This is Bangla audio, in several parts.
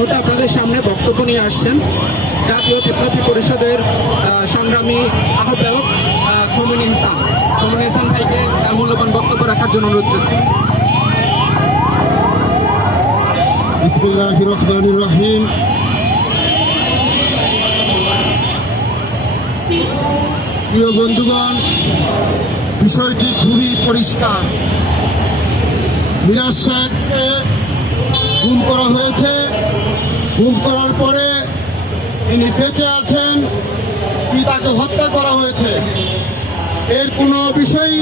মুহূর্তে আপনাদের সামনে বক্তব্য নিয়ে আসছেন জাতীয় বিপ্লবী পরিষদের সংগ্রামী আহ্বায়ক খোমেনি হাসান ভাইকে তার মূল্যবান বক্তব্য রাখার জন্য অনুরোধ করছি। বিসমিল্লাহির রহমানির রহিম। প্রিয় বন্ধুগণ, বিষয়টি খুবই পরিষ্কার। মিরাজ শেখকে গুম করা হয়েছে। গুম করার পরে তিনি বেঁচে আছেন কি তাকে হত্যা করা হয়েছে, এর কোনো বিষয়ই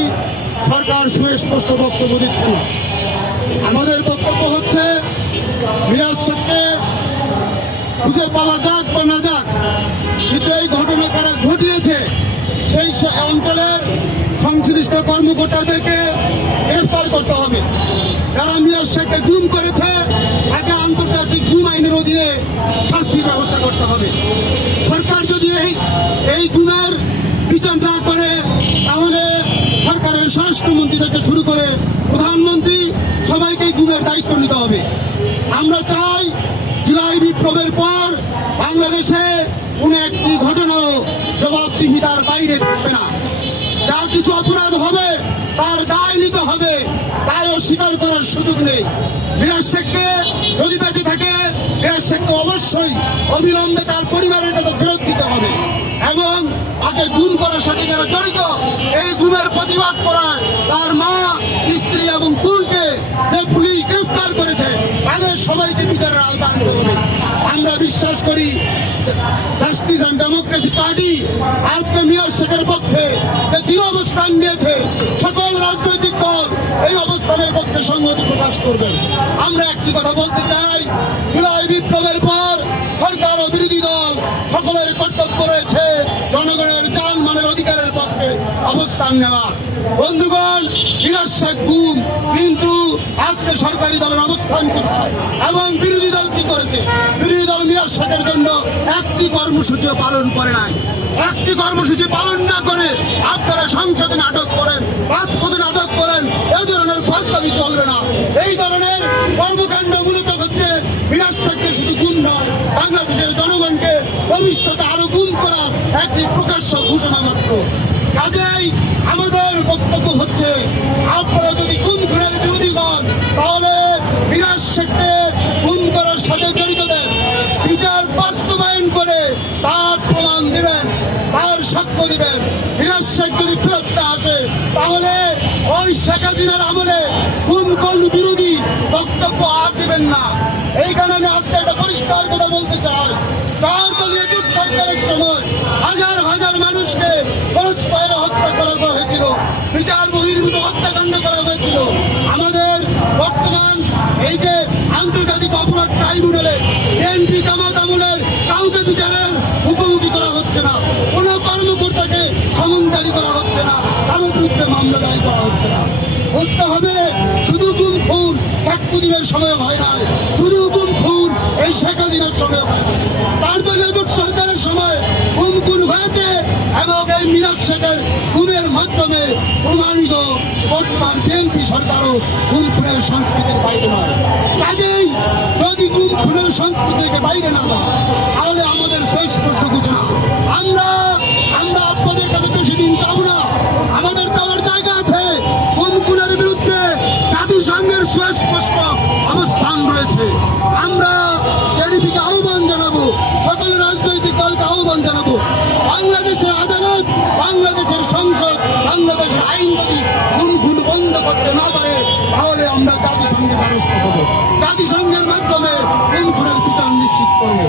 সরকার সুস্পষ্ট বক্তব্য দিচ্ছে না। আমাদের বক্তব্য হচ্ছে মিরাজ শেখকে খুঁজে পাওয়া যাক বা না যাক, কিন্তু এই ঘটনা তারা ঘটিয়েছে সেই অঞ্চলের সংশ্লিষ্ট কর্মকর্তাদেরকে গ্রেফতার করতে হবে। যারা মিরাজ শেখকে গুম করেছে তাকে আন্তর্জাতিক গুম আইনের অধীনে শাস্তির ব্যবস্থা করতে হবে। সরকার যদি এই গুমের বিচার না করে তাহলে সরকারের স্বরাষ্ট্রমন্ত্রী থেকে শুরু করে প্রধানমন্ত্রী সবাইকে গুমের দায়িত্ব নিতে হবে। আমরা চাই জুলাই বিপ্লবের পর বাংলাদেশে কোন একটি ঘটনাও জবাবদিহিতার বাইরে থাকবে না। যা কিছু অপরাধ হবে তার দায় নিতে হবে, তাই অস্বীকার করার সুযোগ নেই। মিরাজ শেখকে যদি বেঁচে থাকে, মিরাজ শেখকে অবশ্যই অবিলম্বে তার পরিবারের কাছে ফেরত দিতে হবে এবং তাকে গুম করার সাথে যারা জড়িত, এই গুমের প্রতিবাদ করার তার মা, স্ত্রী এবং কুলকে যে পুলিশ গ্রেফতার করেছে তাদের সবাইকে বিচারের আওতায় আনতে হবে। আমরা বিশ্বাস করি জাস্টিস অ্যান্ড ডেমোক্রেসি পার্টি আজকে মিরাজ শেখের পক্ষে যে দৃঢ় অবস্থান নিয়েছে, সকল রাজনৈতিক দল এই অবস্থানের পক্ষে সংহতি প্রকাশ করবেন। আমরা একটি কথা বলতে চাই, জুলাই বিপ্লবের পর সরকার ও বিরোধী দল সকলের কর্তব্য রয়েছে জনগণের জানমালের অধিকারের পক্ষে অবস্থান নেওয়া। বন্ধুগণ, মিরাজ শেখ গুম, কিন্তু আজকে সরকারি দলের অবস্থান কোথায় এবং বিরোধী দল কি করেছে? বিরোধী দল মিরাজ শেখের জন্য একটি কর্মসূচিও পালন করে নাই। একটি কর্মসূচি পালন না করে আপনারা সংসদে নাটক করেন, রাজপথে নাটক করেন, এই ধরনের প্রস্তাবই চলবে না। এই ধরনের কর্মকাণ্ড মূলত হচ্ছে মিরাজ শেখকে শুধু গুম নয়, বাংলাদেশের জনগণকে ভবিষ্যতে আরো গুম করার একটি প্রকাশ্য ঘোষণা মাত্র। কাজেই আমাদের বক্তব্য হচ্ছে, আপনারা যদি গুম খুনের বিরোধী হন তাহলে মিরাজ শেখকে গুম করার সাথে জড়িতদের বিচার বাস্তবায়ন করে তার প্রমাণ দিবেন, তার সাক্ষ্য দিবেন। মিরাজ শেখ যদি ফেরত না আসে তাহলে ওই শেখ হাসিনার আমলে গুম বিরোধী বক্তব্য আর দিবেন না। এইখানে আমি আজকে একটা পরিষ্কার কথা বলতে চাই, 4 দলীয় জোট সরকারের সময় হাজার হাজার মানুষকে পরস্পর হত্যা করা হয়েছিল, বিচার বহির্ভূত হত্যাকাণ্ড করা হয়েছিল। আমাদের বর্তমান এই যে আন্তর্জাতিক অপরাধ ট্রাইব্যুনালে বিএনপি জামাত আমলের কাউকে বিচারের মুখোমুখি করা হচ্ছে না, কোনো কর্মকর্তাকে সমন জারি করা হচ্ছে না, কারো বিরুদ্ধে মামলা জারি করা হচ্ছে না। বুঝতে হবে, শুধু গুম খুন শেখ মুজিবের সময় হয় নাই, শুধু গুম খুন এই শেখ হাসিনার সময় হয় নাই, 4 দলীয় জোট সরকারের সময় গুম খুন হয়েছে এবং এই মিরাজ শেখের গুমের মাধ্যমে প্রমাণিত বর্তমান বিএনপি সরকারও গুম খুনের সংস্কৃতির বাইরে নয়। কাজেই যদি গুম খুনের সংস্কৃতিকে বাইরে না দেয় তাহলে আমাদের সুস্পষ্ট ঘোষণা, আমরা আপনাদের কাছে বেশি দিন যাবো না। আমাদের যাওয়ার জায়গা আছে। গুম খুনের বিরুদ্ধে জাতিসংঘের সুস্পষ্ট অবস্থান রয়েছে। আমরা জেডিপিকে আহ্বান জানাবো, সকল রাজনৈতিক দলকে আহ্বান জানাবো, বাংলাদেশের আদালত, বাংলাদেশের সংসদ, বাংলাদেশের আইন যদি গুম খুন বন্ধ করতে না পারে তাহলে আমরা জাতিসংঘের দ্বারস্থ হব, জাতিসংঘের মাধ্যমে গুম খুনের বিচার নিশ্চিত করবো।